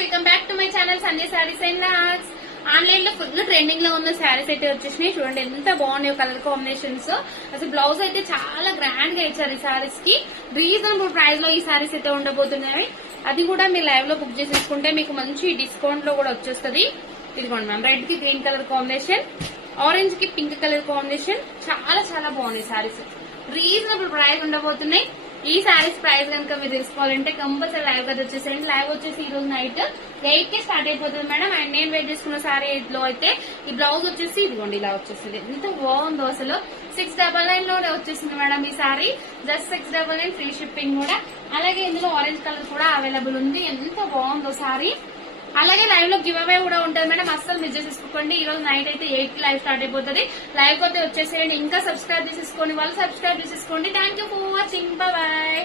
Welcome back to my channel Sanjay saris and lakhs. Online లో full trending లో ఉన్న శారీస్ అయితే వచ్చేసినాయి. చూడండి ఎంత బాగున్నాయో కలర్ కాంబినేషన్స్. అసలు బ్లౌజ్ అయితే చాలా గ్రాండ్ గా ఇచ్చారు ఈ శారీస్ కి. రీజనబుల్ ప్రైస్ లో ఈ శారీస్ అయితే ఉండబోతున్నాయి. అది కూడా మీరు లైవ్ లో బుక్ చేసేసుకుంటే మీకు మంచి డిస్కౌంట్ లో కూడా వచ్చేస్తుంది. ఇదిగోండి మ్యామ్, రెడ్ కి గ్రీన్ కలర్ కాంబినేషన్, ఆరెంజ్ కి పింక్ కలర్ కాంబినేషన్. చాలా చాలా బాగున్నాయి శారీస్. రీజనబుల్ ప్రైస్ ఉండబోతున్నాయి. ఈ శారీస్ ప్రైస్ కనుక మీరు తెలుసుకోవాలంటే కంపల్సరీ లైవ్ కదా వచ్చేసేయండి. లైవ్ వచ్చేసి ఈ రోజు నైట్ 8 కి స్టార్ట్ అయిపోతుంది మేడం. అండ్ నేను వెయిట్ చేసుకున్న శారీ లో అయితే ఈ బ్లౌజ్ వచ్చేసి ఇదిగోండి ఇలా వచ్చేస్తుంది. ఎంత బాగుందో అసలు. 699 లోనే వచ్చేసింది మేడం ఈ శారీ. జస్ట్ 699 ఫ్రీ షిప్పింగ్ కూడా. అలాగే ఇందులో ఆరెంజ్ కలర్ కూడా అవైలబుల్ ఉంది. ఎంత బాగుందో శారీ. అలాగే లైవ్ లో గివ్ అవే కూడా ఉంటుంది మేడం, అస్సలు మిస్ చేసేసుకోండి. ఈ రోజు నైట్ అయితే 8 కి లైవ్ స్టార్ట్ అయిపోతుంది. లైవ్ అయితే వచ్చేసేయండి. ఇంకా సబ్స్క్రైబ్ చేసేసుకోండి, వాళ్ళు సబ్స్క్రైబ్ చేసేసుకోండి. Thank you for watching. Bye.